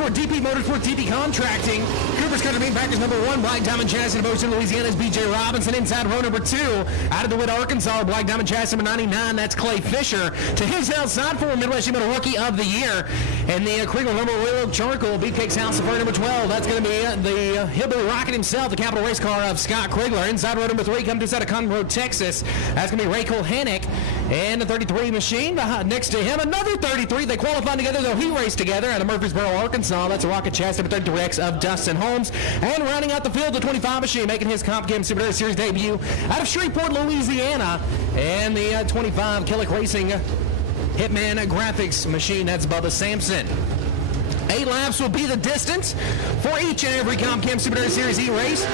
Motorsport, DP Motorsport, DP Contracting. Cooper's Country Bean Packers number 1, Black Diamond Chassis in Boothill, Louisiana is B.J. Robinson. Inside row number 2, out of the Wood, Arkansas, Black Diamond Chassis number 99, that's Clay Fisher. To his outside, former Midwest Sheet Metal Rookie of the Year. And the Kriegel number Royal Charcoal, Beefcake's House of Fur number 12, that's going to be the Hillbilly Rocket himself, the capital race car of Scott Krigler. Inside row number 3, comes out of Conroe, Texas. That's going to be Ray Cole Hannick. And the 33 machine next to him, another 33. They qualified together, though he raced together out of Murfreesboro, Arkansas. That's a Rocket Chassis number 33X of Dustin Holmes. And rounding out the field, the 25 machine, making his Comp Chem Super Series debut out of Shreveport, Louisiana. And the 25 Killick Racing Hitman Graphics machine, that's Bubba Sampson. 8 laps will be the distance for each and every Comp Chem Super Series E-Race.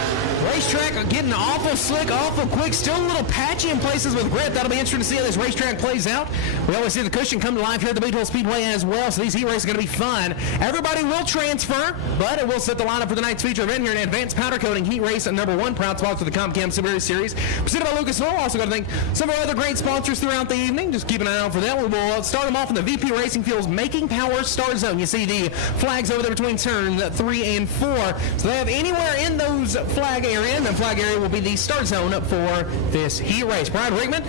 Racetrack getting awful slick, awful quick, still a little patchy in places with grip. That'll be interesting to see how this racetrack plays out. We always see the cushion come to life here at the Boothill Speedway as well, so these heat races are going to be fun. Everybody will transfer, but it will set the lineup for the night's feature event here in Advanced Powder Coating Heat Race number 1, proud sponsor of the Comp Chem Super Series. Presented by Lucas Oil. Also got to thank some of our other great sponsors throughout the evening. Just keep an eye out for them. We will start them off in the VP Racing Fuels Making Power Start Zone. You see the flags over there between turn 3 and 4. So they have anywhere in those flag area, and the flag area will be the start zone for this heat race. Brian Rickman,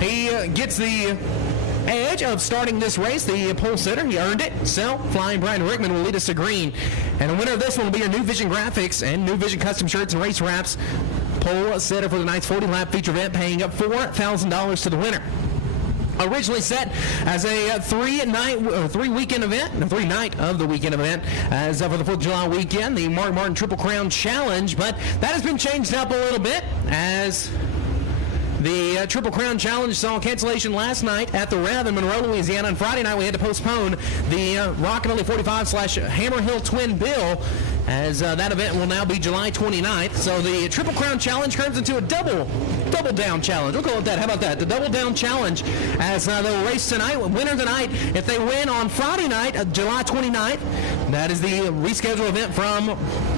he gets the edge of starting this race, the pole sitter. He earned it. So, flying Brian Rickman will lead us to green. And the winner of this one will be your New Vision Graphics and New Vision Custom Shirts and Race Wraps pole sitter for the night's 40-lap feature event, paying up $4,000 to the winner. Originally set as a three-night of the weekend event as for the 4th of July weekend, the Mark Martin Triple Crown Challenge, but that has been changed up a little bit as the Triple Crown Challenge saw cancellation last night at the Rev in Monroe, Louisiana. On Friday night, we had to postpone the Rockabilly 45/Hammer Hill Twin Bill, as that event will now be July 29th. So the Triple Crown Challenge turns into a double down challenge. We'll call it that. How about that? The double down challenge, as they'll race tonight. Winner tonight, if they win on Friday night, July 29th, that is the rescheduled event from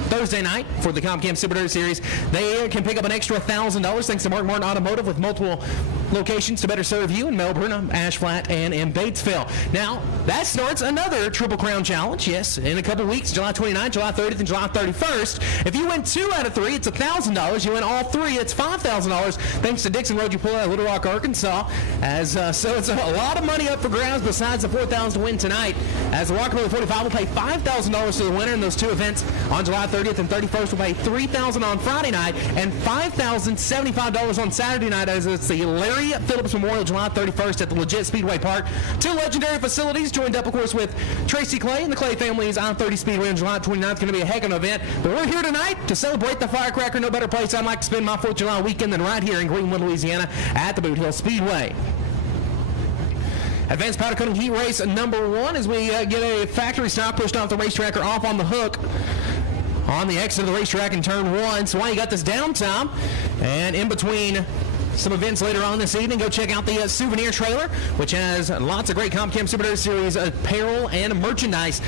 Thursday night for the Comp Chem Super Series. They can pick up an extra $1,000 thanks to Mark Martin Automotive, with multiple locations to better serve you in Melbourne, Ashflat, and in Batesville. Now, that starts another Triple Crown Challenge, yes, in a couple weeks, July 29th, July 30th, and July 31st. If you win 2 out of 3, it's $1,000. You win all 3, it's $5,000, thanks to Dixon Road you pull out of Little Rock, Arkansas. So it's a lot of money up for grabs besides the $4,000 to win tonight, as the Rockabilly 45 will pay $5,000 to the winner in those 2 events on July 30th and 31st. Will pay $3,000 on Friday night and $5,075 on Saturday night, as it's the Larry Phillips Memorial July 31st at the Legit Speedway Park. 2 legendary facilities, joined up, of course, with Tracy Clay and the Clay family's I-30 Speedway on July 29th. Going to be a heck of an event. But we're here tonight to celebrate the firecracker. No better place I'd like to spend my 4th of July weekend than right here in Greenwood, Louisiana at the Boothill Speedway. Advanced Powder Coating Heat Race number 1, as we get a factory stop pushed off the racetrack or off on the hook on the exit of the racetrack in turn 1. So while you got this downtime, and in between some events later on this evening, go check out the souvenir trailer, which has lots of great Comp Chem Super Series apparel and merchandise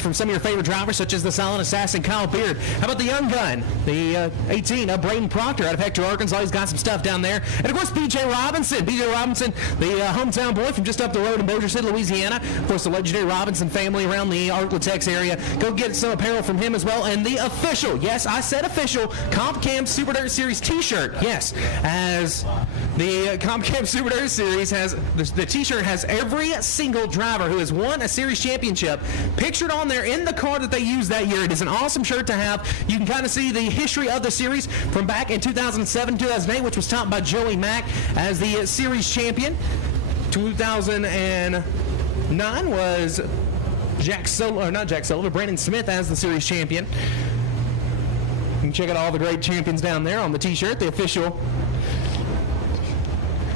from some of your favorite drivers, such as the Silent Assassin Kyle Beard. How about the Young Gun, the 18 of Braden Proctor out of Hector, Arkansas? He's got some stuff down there. And of course, B.J. Robinson, the hometown boy from just up the road in Bossier City, Louisiana. Of course, the legendary Robinson family around the Arklatex area. Go get some apparel from him as well. And the official, yes, I said official, Comp Chem Super Dirt Series t-shirt. Yes, as the Comp Chem Super Dirt Series has, the t-shirt has every single driver who has won a series championship pictured on there in the car that they used that year. It is an awesome shirt to have. You can kind of see the history of the series from back in 2007, 2008, which was topped by Joey Mack as the series champion. 2009 was Brandon Smith as the series champion. You can check out all the great champions down there on the t-shirt, the official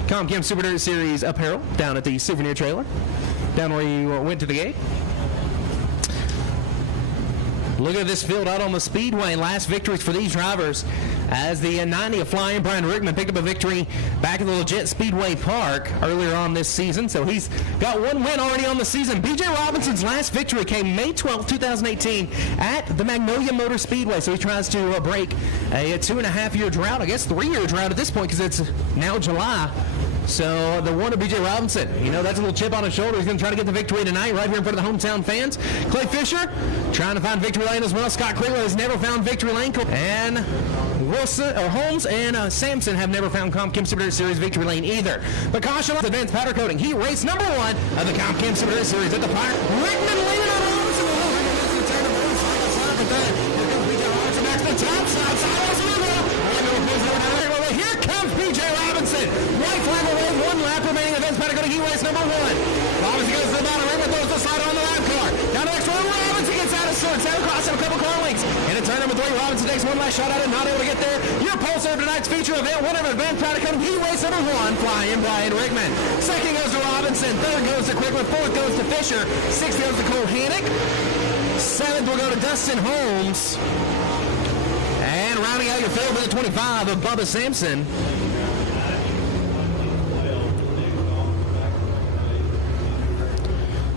Comp Chem Super Dirt Series apparel down at the souvenir trailer, down where you went to the gate. Look at this field out on the Speedway. Last victories for these drivers, as the 90 of Flying Brian Rickman picked up a victory back at the Legit Speedway Park earlier on this season, so he's got 1 win already on the season. B.J. Robinson's last victory came May 12, 2018 at the Magnolia Motor Speedway, so he tries to break a 2.5-year drought, I guess 3-year drought at this point, because it's now July. So the one of B.J. Robinson, you know, that's a little chip on his shoulder. He's going to try to get the victory tonight right here in front of the hometown fans. Clay Fisher trying to find victory lane as well. Scott Krigler has never found victory lane. And Holmes and Sampson have never found Comp Chem Super Series victory lane either. But caution on advanced powder coating. He raced number 1 of the Comp Chem Super Series at the fire. Rickman leading on Robinson. Here comes B.J. Robinson. White flag away, 1 lap remaining. Advanced powder coating. He raced number 1. Robinson goes to the bottom. Rickman throws the slider on the lap car. Down the next one. Robinson gets out of sorts. Out across him a couple car lengths. And in turn number 3, Robinson takes 1 last shot at it. Not able to get there. Your pulse over tonight's feature event. One of advanced powder coating. He raced number 1. Flying Brian Rickman. Second goes to Robinson. Third goes to Krigler. Fourth goes to Fisher. Sixth goes to Cole Hannick. Seventh will go to Dustin Holmes. And rounding out your field with the 25 of Bubba Sampson.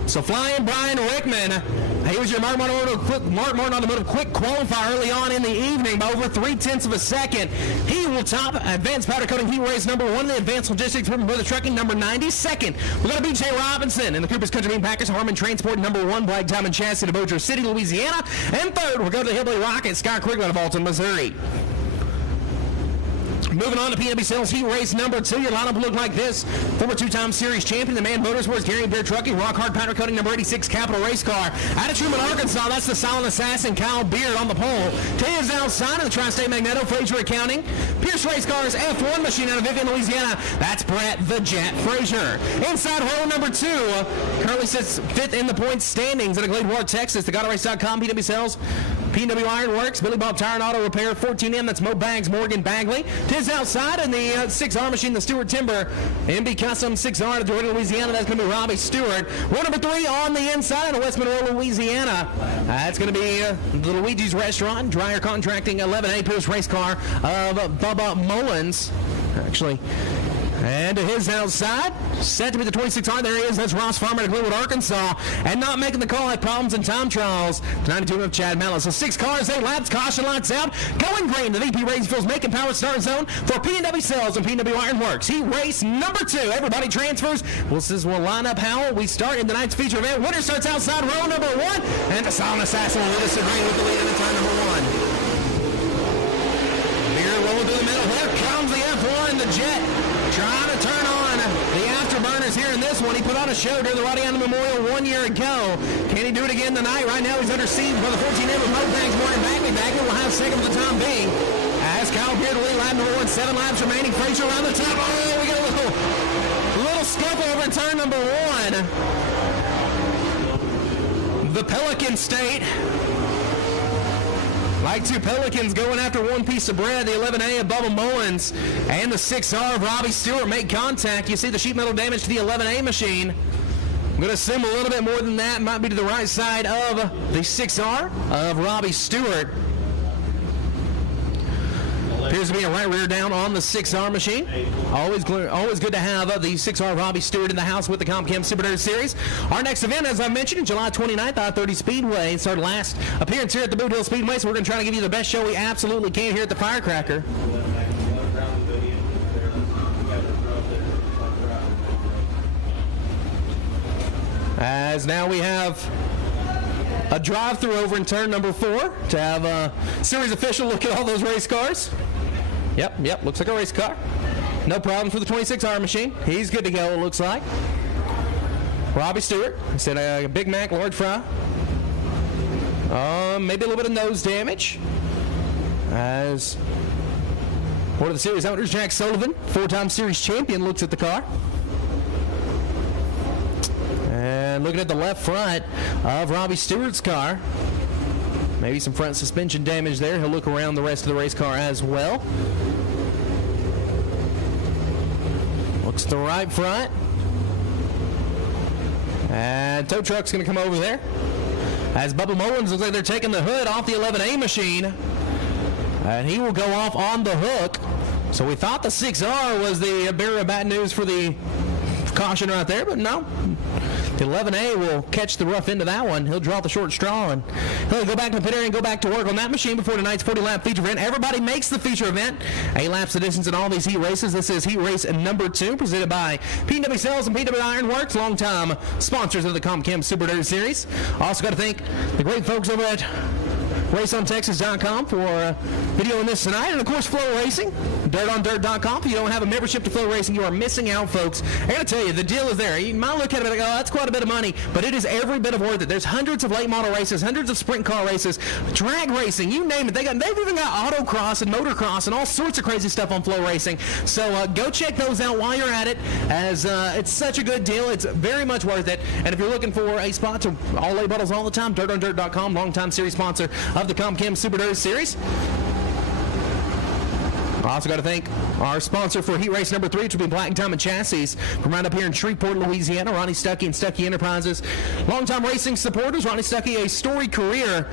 So flying Brian Rickman, he was your Mark Martin Automotive quick qualifier early on in the evening by over 0.3 of a second. He will top advanced powder coating. He raced number 1 in the advanced logistics for the trucking, number 92nd. We're going to B.J. Robinson in the Cooper's Country Bean Packers, Harmon Transport, number 1, Black Diamond Chassis to Bossier City, Louisiana. And third, we'll go to the Hillbilly Rocket, Scott Krigler of Alton, Missouri. Moving on to PNW Sales, he raced number 2. Your lineup will look like this. Former 2-time series champion, the Man Motorsports, Gary Bear Trucking, Rock Hard Powder Coating, number 86, Capital Race Car. Out of Truman, Arkansas, that's the silent assassin, Kyle Beard on the pole. To his outside of the Tri-State Magneto, Frazier Accounting. Pierce Race Cars, F1 machine out of Vivian, Louisiana. That's Brett the Jet Frazier. Inside row number 2, currently sits 5th in the points standings at Gladewar, Texas. The GottaRace.com, PNW Sales, PNW Iron Works, Billy Bob Tire and Auto Repair, 14M, that's Mo Bags, Morgan Bagley. To his outside, and the 6R machine, the Stewart Timber, MB Custom 6R to Jordan, Louisiana, that's going to be Robbie Stewart. Row number 3 on the inside of West Monroe, Louisiana. That's going to be the Luigi's Restaurant, Dryer Contracting, 11A Pierce Race Car of Bubba Mullins. Actually, and to his outside, set to be the 26R, there he is, that's Ross Farmer to Glenwood, Arkansas, and not making the call like problems in time trials, 92 of Chad Mellis. So 6 cars, 8 laps, caution lights out, going green, the VP Racing Field's making power start zone for PNW Sales and PNW Iron Works. He raced number 2, everybody transfers. This is we'll line up how we start in tonight's feature event. Winner starts outside row number 1, and the Silent Assassin will disagree with the lead in turn number 1. Beer rolling to the middle, here comes the F1, the Jet. Trying to turn on the afterburners here in this one. He put on a show during the Radiana Memorial 1 year ago. Can he do it again tonight? Right now he's under siege by the 14 of Mo Bags, Morgan Bagley. Bagley will have second for the time being. As Kyle Beard to lead lap number 1, 7 laps remaining. Frazier around the top. Oh, we got a little scuffle over in turn number 1. The Pelican State. Like 2 Pelicans going after 1 piece of bread. The 11A of Bubba Mullins and the 6R of Robbie Stewart make contact. You see the sheet metal damage to the 11A machine. I'm going to assume a little bit more than that. Might be to the right side of the 6R of Robbie Stewart. Appears to be a right rear down on the 6R machine. Always good to have the 6R Robbie Stewart in the house with the Comp Chem Super Series. Our next event, as I mentioned, July 29th, I-30 Speedway. It's our last appearance here at the Boothill Speedway, so we're going to try to give you the best show we absolutely can here at the Firecracker. As now we have a drive-through over in turn number 4 to have a series official look at all those race cars. Yep, looks like a race car. No problem for the 26R machine. He's good to go, it looks like. Robbie Stewart, I said a Big Mac, large fry. Maybe a little bit of nose damage. As one of the series owners, Jack Sullivan, 4-time series champion, looks at the car. And looking at the left front of Robbie Stewart's car. Maybe some front suspension damage there. He'll look around the rest of the race car as well. Looks at the right front. And tow truck's going to come over there. As Bubba Mullins looks like they're taking the hood off the 11A machine. And he will go off on the hook. So we thought the 6R was the bearer of bad news for the caution right there, but no. 11A will catch the rough end of that one. He'll draw the short straw, and he'll go back to the pit area and go back to work on that machine before tonight's 40-lap feature event. Everybody makes the feature event. 8 laps the distance in all these heat races. This is heat race number 2, presented by P&W Sales and P&W Ironworks, longtime sponsors of the ComChem Super Dirt Series. Also got to thank the great folks over at RaceOnTexas.com for videoing this tonight, and of course Flow Racing, DirtOnDirt.com. If you don't have a membership to Flow Racing, you are missing out, folks. I gotta tell you, the deal is there. You might look at it like, oh, that's quite a bit of money, but it is every bit of worth it. There's hundreds of late model races, hundreds of sprint car races, drag racing, you name it. They've even got autocross and motocross and all sorts of crazy stuff on Flow Racing. So go check those out while you're at it, as it's such a good deal. It's very much worth it. And if you're looking for a spot to all late models all the time, DirtOnDirt.com, longtime series sponsor of the ComChem Super Dirt Series. I also got to thank our sponsor for heat race number 3, which will be Black Diamond Chassis from right up here in Shreveport, Louisiana, Ronnie Stuckey and Stuckey Enterprises. Longtime racing supporters. Ronnie Stuckey, a storied career